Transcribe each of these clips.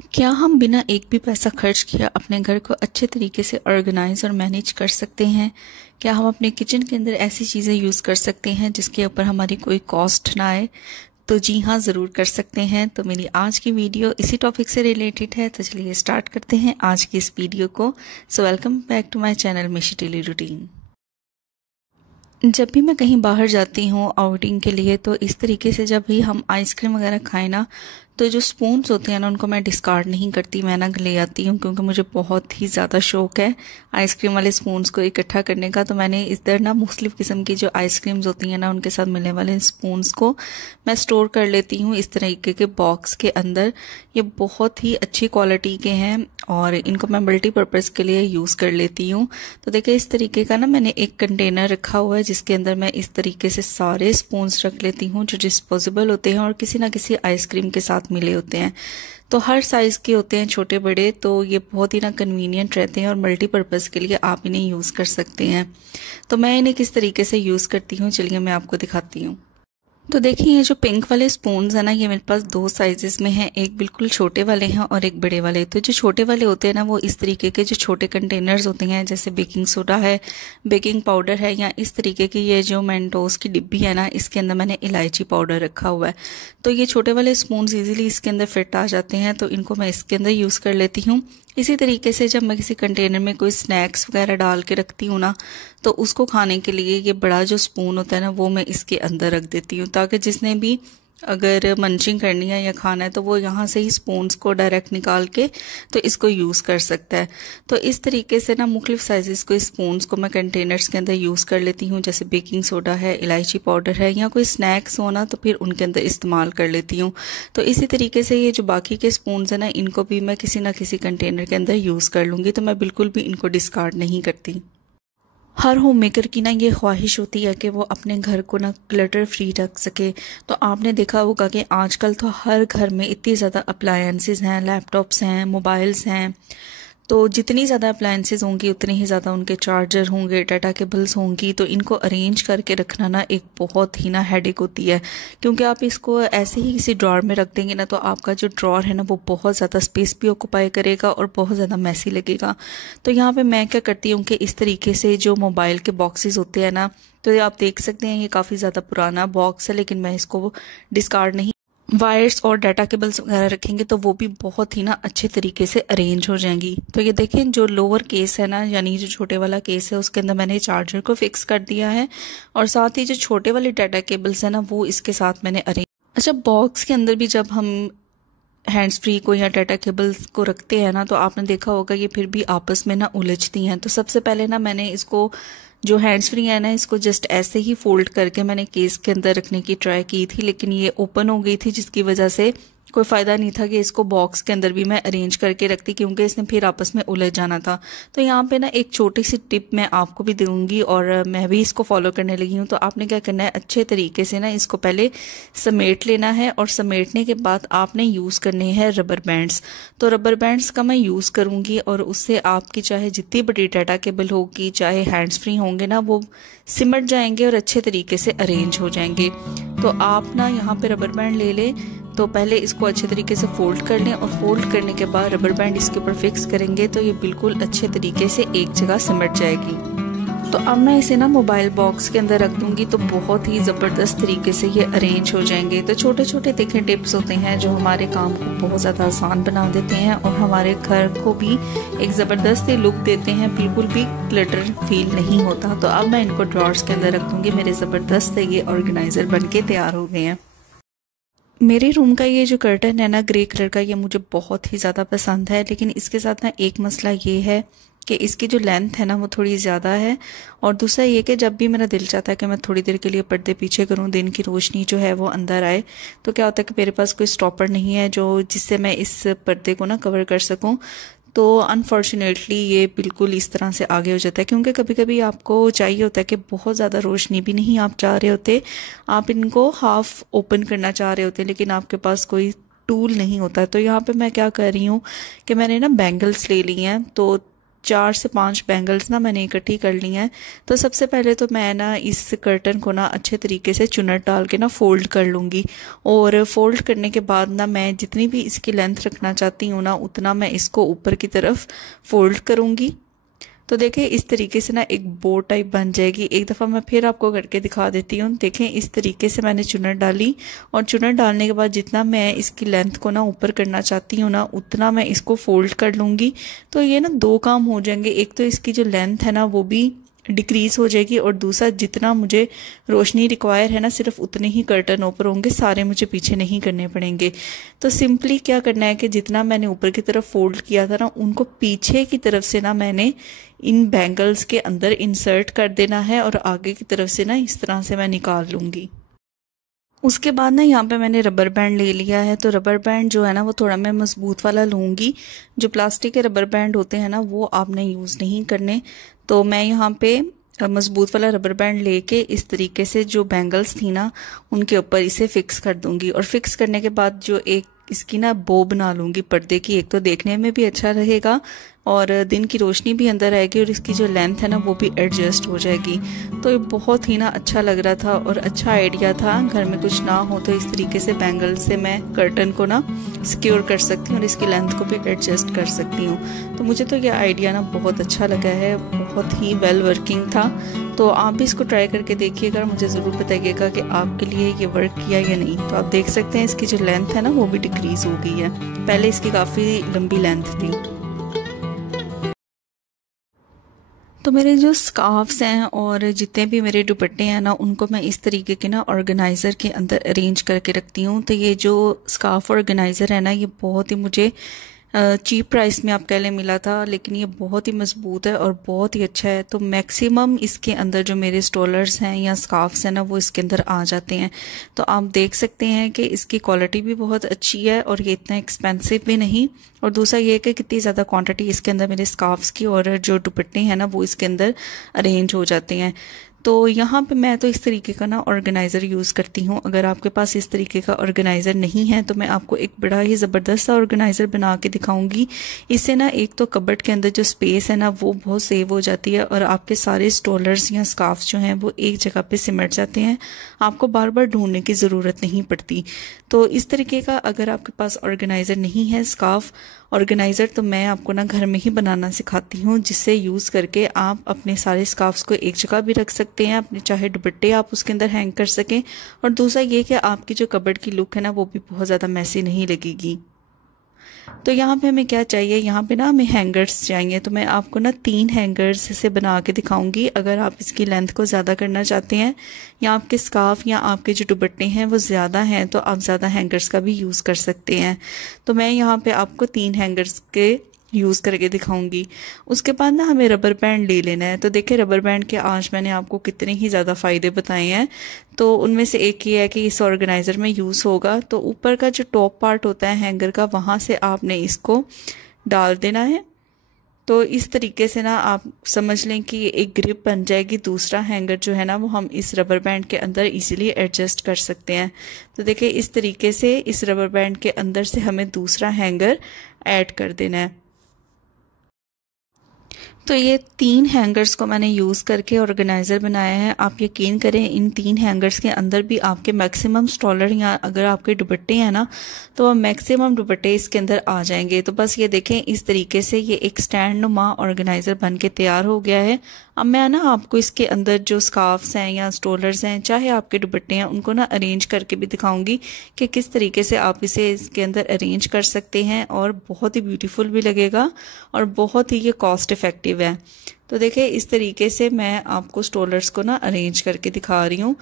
क्या हम बिना एक भी पैसा खर्च किए अपने घर को अच्छे तरीके से ऑर्गेनाइज और मैनेज कर सकते हैं? क्या हम अपने किचन के अंदर ऐसी चीज़ें यूज़ कर सकते हैं जिसके ऊपर हमारी कोई कॉस्ट ना आए? तो जी हाँ, ज़रूर कर सकते हैं। तो मेरी आज की वीडियो इसी टॉपिक से रिलेटेड है, तो चलिए स्टार्ट करते हैं आज की इस वीडियो को। So welcome back to my channel Mishi daily routine. जब भी मैं कहीं बाहर जाती हूँ आउटिंग के लिए, तो इस तरीके से जब भी हम आइसक्रीम वगैरह खाएं ना, तो जो स्पून्स होते हैं ना, उनको मैं डिस्कार्ड नहीं करती, मैं ना ले आती हूँ, क्योंकि मुझे बहुत ही ज़्यादा शौक है आइसक्रीम वाले स्पून्स को इकट्ठा करने का। तो मैंने इधर ना मुख्तलिफ किस्म की जो आइसक्रीम्स होती हैं ना, उनके साथ मिलने वाले स्पून्स को मैं स्टोर कर लेती हूँ इस तरीके के बॉक्स के अंदर। ये बहुत ही अच्छी क्वालिटी के हैं और इनको मैं मल्टीपर्पज़ के लिए यूज़ कर लेती हूँ। तो देखिए, इस तरीके का ना मैंने एक कंटेनर रखा हुआ है जिसके अंदर मैं इस तरीके से सारे स्पून्स रख लेती हूँ जो डिस्पोजेबल होते हैं और किसी ना किसी आइसक्रीम के साथ मिले होते हैं। तो हर साइज़ के होते हैं, छोटे बड़े, तो ये बहुत ही ना कन्वीनियंट रहते हैं और मल्टीपर्पज़ के लिए आप इन्हें यूज़ कर सकते हैं। तो मैं इन्हें किस तरीके से यूज़ करती हूँ, चलिए मैं आपको दिखाती हूँ। तो देखिए, ये जो पिंक वाले स्पून्स है ना, ये मेरे पास दो साइजेस में हैं, एक बिल्कुल छोटे वाले हैं और एक बड़े वाले। तो जो छोटे वाले होते हैं ना, वो इस तरीके के जो छोटे कंटेनर्स होते हैं, जैसे बेकिंग सोडा है, बेकिंग पाउडर है, या इस तरीके की ये जो मेंटोस की डिब्बी है ना, इसके अंदर मैंने इलायची पाउडर रखा हुआ है। तो ये छोटे वाले स्पून्स ईजिली इसके अंदर फिट आ जाते हैं, तो इनको मैं इसके अंदर यूज़ कर लेती हूँ। इसी तरीके से जब मैं किसी कंटेनर में कोई स्नैक्स वगैरह डाल के रखती हूँ ना, तो उसको खाने के लिए ये बड़ा जो स्पून होता है ना, वो मैं इसके अंदर रख देती हूँ, ताकि जिसने भी अगर मंचिंग करनी है या खाना है तो वो यहाँ से ही स्पून्स को डायरेक्ट निकाल के तो इसको यूज़ कर सकता है। तो इस तरीके से ना मुख्तलिफ साइज़ को स्पून्स को मैं कंटेनर्स के अंदर यूज़ कर लेती हूँ। जैसे बेकिंग सोडा है, इलायची पाउडर है, या कोई स्नैक्स हो ना, तो फिर उनके अंदर इस्तेमाल कर लेती हूँ। तो इसी तरीके से ये जो बाकी के स्पून्स हैं ना, इनको भी मैं किसी ना किसी कंटेनर के अंदर यूज़ कर लूँगी। तो मैं बिल्कुल भी इनको डिस्कार्ड नहीं करती। हर होम मेकर की ना ये ख्वाहिश होती है कि वो अपने घर को ना क्लटर फ्री रख सके। तो आपने देखा होगा कि आजकल तो हर घर में इतनी ज़्यादा अप्लायंसेस हैं, लैपटॉप्स हैं, मोबाइल्स हैं। तो जितनी ज़्यादा अप्लायंसेस होंगी उतने ही ज़्यादा उनके चार्जर होंगे, डाटा केबल्स होंगी। तो इनको अरेंज करके रखना ना एक बहुत ही ना हेडेक होती है, क्योंकि आप इसको ऐसे ही किसी ड्रॉर में रख देंगे ना, तो आपका जो ड्रॉर है ना, वो बहुत ज़्यादा स्पेस भी ऑक्यूपाई करेगा और बहुत ज़्यादा मैसी लगेगा। तो यहाँ पे मैं क्या करती हूँ कि इस तरीके से जो मोबाइल के बॉक्सेस होते हैं ना, तो ये आप देख सकते हैं, ये काफ़ी ज़्यादा पुराना बॉक्स है, लेकिन मैं इसको डिस्कार्ड नहीं, वायर्स और डाटा केबल्स वगैरह रखेंगे तो वो भी बहुत ही ना अच्छे तरीके से अरेंज हो जाएंगी। तो ये देखें, जो लोअर केस है ना, यानी जो छोटे वाला केस है, उसके अंदर मैंने चार्जर को फिक्स कर दिया है और साथ ही जो छोटे वाले डाटा केबल्स है ना, वो इसके साथ मैंने अरेंज। अच्छा, बॉक्स के अंदर भी जब हम हैंड्स फ्री को या डाटा केबल्स को रखते हैं ना, तो आपने देखा होगा ये फिर भी आपस में ना उलझती हैं। तो सबसे पहले ना मैंने इसको, जो हैंड्स फ्री है ना, इसको जस्ट ऐसे ही फोल्ड करके मैंने केस के अंदर रखने की ट्राई की थी, लेकिन ये ओपन हो गई थी, जिसकी वजह से कोई फ़ायदा नहीं था कि इसको बॉक्स के अंदर भी मैं अरेंज करके रखती, क्योंकि इसने फिर आपस में उलझ जाना था। तो यहाँ पे ना एक छोटी सी टिप मैं आपको भी दूंगी और मैं भी इसको फॉलो करने लगी हूँ। तो आपने क्या करना है, अच्छे तरीके से ना इसको पहले समेट लेना है और समेटने के बाद आपने यूज़ करने हैं रबर बैंड्स। तो रबर बैंड्स का मैं यूज़ करूँगी और उससे आपकी चाहे जितनी बड़ी डाटा केबल होगी, चाहे हैंड्स फ्री होंगे ना, वो सिमट जाएंगे और अच्छे तरीके से अरेंज हो जाएंगे। तो आप ना यहाँ पे रबर बैंड ले लें, तो पहले इसको अच्छे तरीके से फोल्ड कर लें और फोल्ड करने के बाद रबर बैंड इसके ऊपर फिक्स करेंगे तो ये बिल्कुल अच्छे तरीके से एक जगह सिमट जाएगी। तो अब मैं इसे ना मोबाइल बॉक्स के अंदर रख दूंगी, तो बहुत ही ज़बरदस्त तरीके से ये अरेंज हो जाएंगे। तो छोटे छोटे देखें टिप्स होते हैं जो हमारे काम को बहुत ज़्यादा आसान बना देते हैं और हमारे घर को भी एक ज़बरदस्त लुक देते हैं, बिल्कुल भी क्लटर फील नहीं होता। तो अब मैं इनको ड्रॉर्स के अंदर रख दूंगी। मेरे ज़बरदस्त ये ऑर्गेनाइज़र बन के तैयार हो गए हैं। मेरे रूम का ये जो कर्टन है ना, ग्रे कलर का, ये मुझे बहुत ही ज़्यादा पसंद है, लेकिन इसके साथ ना एक मसला ये है कि इसकी जो लेंथ है ना, वो थोड़ी ज़्यादा है। और दूसरा ये कि जब भी मेरा दिल चाहता है कि मैं थोड़ी देर के लिए पर्दे पीछे करूं, दिन की रोशनी जो है वो अंदर आए, तो क्या होता है कि मेरे पास कोई स्टॉपर नहीं है जो जिससे मैं इस पर्दे को ना कवर कर सकूं। तो अनफॉर्चुनेटली ये बिल्कुल इस तरह से आगे हो जाता है, क्योंकि कभी कभी आपको चाहिए होता है कि बहुत ज़्यादा रोशनी भी नहीं आप चाह रहे होते, आप इनको हाफ ओपन करना चाह रहे होते, लेकिन आपके पास कोई टूल नहीं होता। तो यहाँ पे मैं क्या कर रही हूँ कि मैंने ना बैंगल्स ले ली हैं। तो 4 से 5 बैंगल्स ना मैंने इकट्ठी कर ली हैं। तो सबसे पहले तो मैं ना इस कर्टन को ना अच्छे तरीके से चुन्नट डाल के ना फोल्ड कर लूँगी, और फोल्ड करने के बाद ना मैं जितनी भी इसकी लेंथ रखना चाहती हूँ ना उतना मैं इसको ऊपर की तरफ फोल्ड करूँगी। तो देखें इस तरीके से ना एक बो टाइप बन जाएगी। एक दफ़ा मैं फिर आपको करके दिखा देती हूँ। देखें इस तरीके से मैंने चुन्नट डाली, और चुन्नट डालने के बाद जितना मैं इसकी लेंथ को ना ऊपर करना चाहती हूँ ना उतना मैं इसको फोल्ड कर लूँगी। तो ये ना 2 काम हो जाएंगे, एक तो इसकी जो लेंथ है ना वो भी डिक्रीज हो जाएगी, और दूसरा जितना मुझे रोशनी रिक्वायर है ना सिर्फ उतने ही कर्टन ऊपर होंगे, सारे मुझे पीछे नहीं करने पड़ेंगे। तो सिंपली क्या करना है कि जितना मैंने ऊपर की तरफ फोल्ड किया था ना उनको पीछे की तरफ से ना मैंने इन बैंगल्स के अंदर इंसर्ट कर देना है, और आगे की तरफ से ना इस तरह से मैं निकाल लूँगी। उसके बाद ना यहाँ पे मैंने रबर बैंड ले लिया है। तो रबर बैंड जो है ना वो थोड़ा मैं मजबूत वाला लूँगी। जो प्लास्टिक के रबर बैंड होते हैं ना वो आपने यूज़ नहीं करने। तो मैं यहाँ पे मजबूत वाला रबर बैंड लेके इस तरीके से जो बैंगल्स थी ना उनके ऊपर इसे फिक्स कर दूंगी, और फिक्स करने के बाद जो एक इसकी ना बो बना लूँगी पर्दे की। एक तो देखने में भी अच्छा रहेगा और दिन की रोशनी भी अंदर आएगी, और इसकी जो लेंथ है ना वो भी एडजस्ट हो जाएगी। तो ये बहुत ही ना अच्छा लग रहा था और अच्छा आइडिया था। घर में कुछ ना हो तो इस तरीके से बैंगल से मैं कर्टन को ना सिक्योर कर सकती हूँ और इसकी लेंथ को भी एडजस्ट कर सकती हूँ। तो मुझे तो ये आइडिया ना बहुत अच्छा लगा है, बहुत ही वेल वर्किंग था। तो आप भी इसको ट्राई करके देखिएगा, मुझे ज़रूर बताइएगा कि आपके लिए ये वर्क किया या नहीं। तो आप देख सकते हैं इसकी जो लेंथ है ना वो भी डिक्रीज़ हो गई है, पहले इसकी काफ़ी लंबी लेंथ थी। तो मेरे जो स्कार्फ्स हैं और जितने भी मेरे दुपट्टे हैं ना उनको मैं इस तरीके के ना ऑर्गेनाइज़र के अंदर अरेंज करके रखती हूँ। तो ये जो स्कार्फ ऑर्गेनाइज़र है ना ये बहुत ही मुझे चीप प्राइस में आप कह लें मिला था, लेकिन ये बहुत ही मजबूत है और बहुत ही अच्छा है। तो मैक्सिमम इसके अंदर जो मेरे स्टोलर्स हैं या स्कार्फ्स हैं ना वो इसके अंदर आ जाते हैं। तो आप देख सकते हैं कि इसकी क्वालिटी भी बहुत अच्छी है और ये इतना एक्सपेंसिव भी नहीं। और दूसरा ये है कि कितनी ज़्यादा क्वांटिटी इसके अंदर मेरे स्कार्फ्स की और जो दुपट्टे हैं ना वो इसके अंदर अरेंज हो जाते हैं। तो यहाँ पे मैं तो इस तरीके का ना ऑर्गेनाइज़र यूज़ करती हूँ। अगर आपके पास इस तरीके का ऑर्गेनाइज़र नहीं है तो मैं आपको एक बड़ा ही ज़बरदस्त सा ऑर्गेनाइज़र बना के दिखाऊंगी। इससे ना एक तो कबर्ड के अंदर जो स्पेस है ना वो बहुत सेव हो जाती है और आपके सारे स्टोलर्स या स्कार्फ जो हैं वो एक जगह पे सिमट जाते हैं, आपको बार बार ढूंढने की ज़रूरत नहीं पड़ती। तो इस तरीके का अगर आपके पास ऑर्गेनाइज़र नहीं है, स्कार्फ ऑर्गेनाइज़र, तो मैं आपको ना घर में ही बनाना सिखाती हूँ, जिससे यूज़ करके आप अपने सारे स्कार्फ्स को एक जगह भी रख सकते हैं, अपने चाहे दुपट्टे आप उसके अंदर हैंग कर सकें। और दूसरा ये कि आपकी जो कबर्ड की लुक है ना वो भी बहुत ज़्यादा मैसी नहीं लगेगी। तो यहाँ पे हमें क्या चाहिए, यहाँ पे ना हमें हैंगर्स चाहिए। तो मैं आपको ना 3 हैंगर्स से बना के दिखाऊंगी। अगर आप इसकी लेंथ को ज़्यादा करना चाहते हैं या आपके स्कार्फ या आपके जो दुपट्टे हैं वो ज़्यादा हैं तो आप ज़्यादा हैंगर्स का भी यूज़ कर सकते हैं। तो मैं यहाँ पे आपको 3 हैंगर्स के यूज़ करके दिखाऊंगी। उसके बाद ना हमें रबर बैंड ले लेना है। तो देखिए रबर बैंड के आज मैंने आपको कितने ही ज़्यादा फ़ायदे बताए हैं। तो उनमें से एक ये है कि इस ऑर्गेनाइज़र में यूज़ होगा। तो ऊपर का जो टॉप पार्ट होता है हैंगर का, वहाँ से आपने इसको डाल देना है। तो इस तरीके से ना आप समझ लें कि एक ग्रिप बन जाएगी। दूसरा हैंगर जो है ना वो हम इस रबर बैंड के अंदर इजीली एडजस्ट कर सकते हैं। तो देखिए इस तरीके से इस रबर बैंड के अंदर से हमें दूसरा हैंगर ऐड कर देना है। तो ये 3 हैंगर्स को मैंने यूज़ करके ऑर्गेनाइज़र बनाया है। आप यकीन करें इन 3 हैंगर्स के अंदर भी आपके मैक्सिमम स्टॉलर या अगर आपके दुपट्टे हैं ना तो मैक्सिमम दुपट्टे इसके अंदर आ जाएंगे। तो बस ये देखें इस तरीके से ये एक स्टैंड नुमा ऑर्गेनाइज़र बन के तैयार हो गया है। अब मैं ना आपको इसके अंदर जो स्कार्फ्स हैं या स्टोलर्स हैं चाहे आपके दुपट्टे हैं उनको ना अरेंज करके भी दिखाऊंगी कि किस तरीके से आप इसे इसके अंदर अरेंज कर सकते हैं और बहुत ही ब्यूटीफुल भी लगेगा और बहुत ही ये कॉस्ट इफ़ेक्टिव है। तो देखिए इस तरीके से मैं आपको स्टोलर्स को ना अरेंज करके दिखा रही हूँ।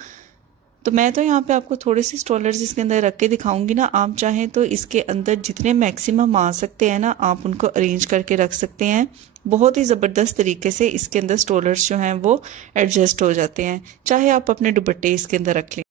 तो मैं तो यहाँ पे आपको थोड़े से स्टोलर्स इसके अंदर रख के दिखाऊंगी ना। आप चाहें तो इसके अंदर जितने मैक्सिमम आ सकते हैं ना आप उनको अरेंज करके रख सकते हैं। बहुत ही ज़बरदस्त तरीके से इसके अंदर स्टोलर्स जो हैं वो एडजस्ट हो जाते हैं, चाहे आप अपने दुपट्टे इसके अंदर रख लें।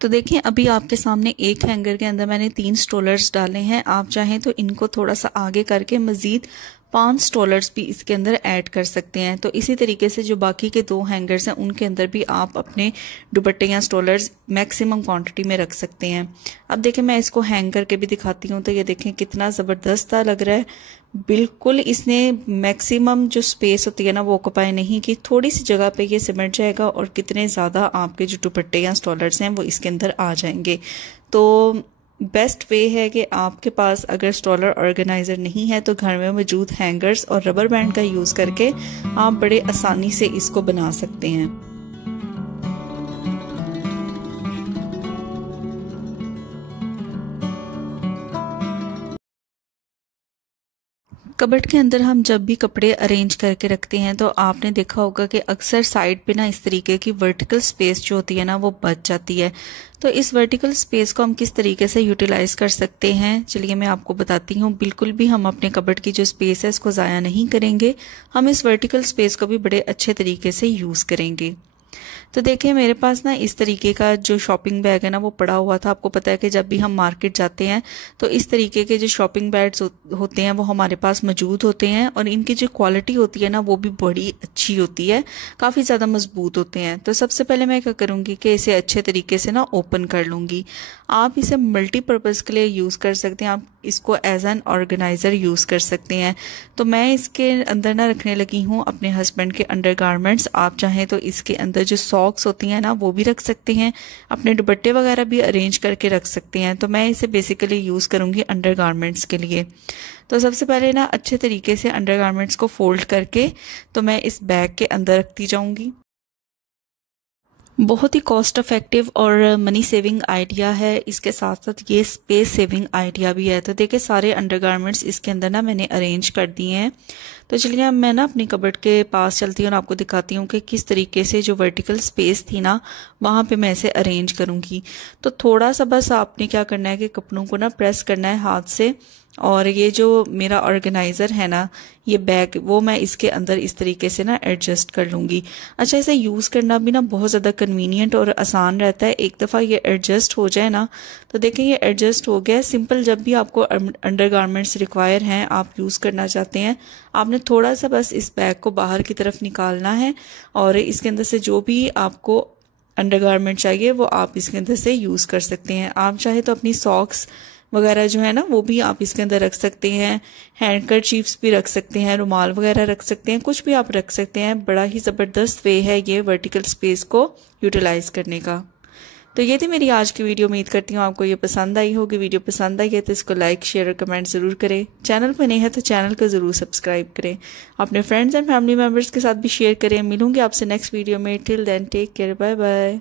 तो देखिए अभी आपके सामने एक हैंगर के अंदर मैंने 3 स्टोलर्स डाले हैं। आप चाहें तो इनको थोड़ा सा आगे करके मज़ीद 5 स्टॉलर्स भी इसके अंदर ऐड कर सकते हैं। तो इसी तरीके से जो बाकी के 2 हैंगर्स हैं उनके अंदर भी आप अपने दुपट्टे या स्टॉलर्स मैक्सिमम क्वांटिटी में रख सकते हैं। अब देखें मैं इसको हैंग करके भी दिखाती हूँ, तो ये देखें कितना ज़बरदस्त लग रहा है। बिल्कुल इसने मैक्सिमम जो स्पेस होती है ना वो ऑक्यूपाई नहीं की, थोड़ी सी जगह पे ये सिमट जाएगा और कितने ज़्यादा आपके जो दुपट्टे या स्टॉलर्स हैं वो इसके अंदर आ जाएंगे। तो बेस्ट वे है कि आपके पास अगर स्टॉलर ऑर्गेनाइज़र नहीं है तो घर में मौजूद हैंगर्स और रबर बैंड का यूज़ करके आप बड़े आसानी से इसको बना सकते हैं। कबर्ड के अंदर हम जब भी कपड़े अरेंज करके रखते हैं तो आपने देखा होगा कि अक्सर साइड पे ना इस तरीके की वर्टिकल स्पेस जो होती है ना वो बच जाती है। तो इस वर्टिकल स्पेस को हम किस तरीके से यूटिलाइज कर सकते हैं, चलिए मैं आपको बताती हूँ। बिल्कुल भी हम अपने कबर्ड की जो स्पेस है इसको ज़ाया नहीं करेंगे, हम इस वर्टिकल स्पेस को भी बड़े अच्छे तरीके से यूज़ करेंगे। तो देखिए मेरे पास ना इस तरीके का जो शॉपिंग बैग है ना वो पड़ा हुआ था। आपको पता है कि जब भी हम मार्केट जाते हैं तो इस तरीके के जो शॉपिंग बैग्स होते हैं वो हमारे पास मौजूद होते हैं और इनकी जो क्वालिटी होती है ना वो भी बड़ी अच्छी होती है, काफ़ी ज़्यादा मजबूत होते हैं। तो सबसे पहले मैं क्या करूँगी कि इसे अच्छे तरीके से ना ओपन कर लूँगी। आप इसे मल्टीपर्पज़ के लिए यूज़ कर सकते हैं, आप इसको एज एन ऑर्गेनाइज़र यूज़ कर सकते हैं। तो मैं इसके अंदर ना रखने लगी हूँ अपने हस्बैंड के अंडरगारमेंट्स। आप चाहें तो इसके अंदर जो सॉक्स होती हैं ना वो भी रख सकते हैं, अपने दुपट्टे वगैरह भी अरेंज करके रख सकते हैं। तो मैं इसे बेसिकली यूज़ करूँगी अंडरगारमेंट्स के लिए। तो सबसे पहले ना अच्छे तरीके से अंडरगारमेंट्स को फोल्ड करके तो मैं इस बैग के अंदर रखती जाऊँगी। बहुत ही कॉस्ट इफेक्टिव और मनी सेविंग आइडिया है, इसके साथ साथ ये स्पेस सेविंग आइडिया भी है। तो देखिए सारे अंडरगारमेंट्स इसके अंदर ना मैंने अरेंज कर दिए हैं। तो चलिए मैं ना अपनी कबर्ड के पास चलती हूँ और आपको दिखाती हूँ कि किस तरीके से जो वर्टिकल स्पेस थी ना वहाँ पे मैं इसे अरेंज करूँगी। तो थोड़ा सा बस आपने क्या करना है कि कपड़ों को ना प्रेस करना है हाथ से, और ये जो मेरा ऑर्गेनाइज़र है ना ये बैग वो मैं इसके अंदर इस तरीके से ना एडजस्ट कर लूँगी। अच्छा, इसे यूज़ करना भी ना बहुत ज़्यादा कन्वीनियंट और आसान रहता है। एक दफ़ा ये एडजस्ट हो जाए ना तो देखें ये एडजस्ट हो गया है। सिंपल जब भी आपको अंडरगारमेंट्स रिक्वायर हैं, आप यूज़ करना चाहते हैं, आपने थोड़ा सा बस इस बैग को बाहर की तरफ निकालना है और इसके अंदर से जो भी आपको अंडरगारमेंट चाहिए वो आप इसके अंदर से यूज़ कर सकते हैं। आप चाहे तो अपनी सॉक्स वगैरह जो है ना वो भी आप इसके अंदर रख सकते हैं, हैंडकरचीफ्स भी रख सकते हैं, रुमाल वगैरह रख सकते हैं, कुछ भी आप रख सकते हैं। बड़ा ही ज़बरदस्त वे है ये वर्टिकल स्पेस को यूटिलाइज करने का। तो ये थी मेरी आज की वीडियो। उम्मीद करती हूँ आपको ये पसंद आई होगी। वीडियो पसंद आई है तो इसको लाइक शेयर और कमेंट ज़रूर करें। चैनल पर नए हैं तो चैनल को ज़रूर सब्सक्राइब करें। अपने फ्रेंड्स एंड फैमिली मेम्बर्स के साथ भी शेयर करें। मिलूंगी आपसे नेक्स्ट वीडियो में। Till then take care, bye bye.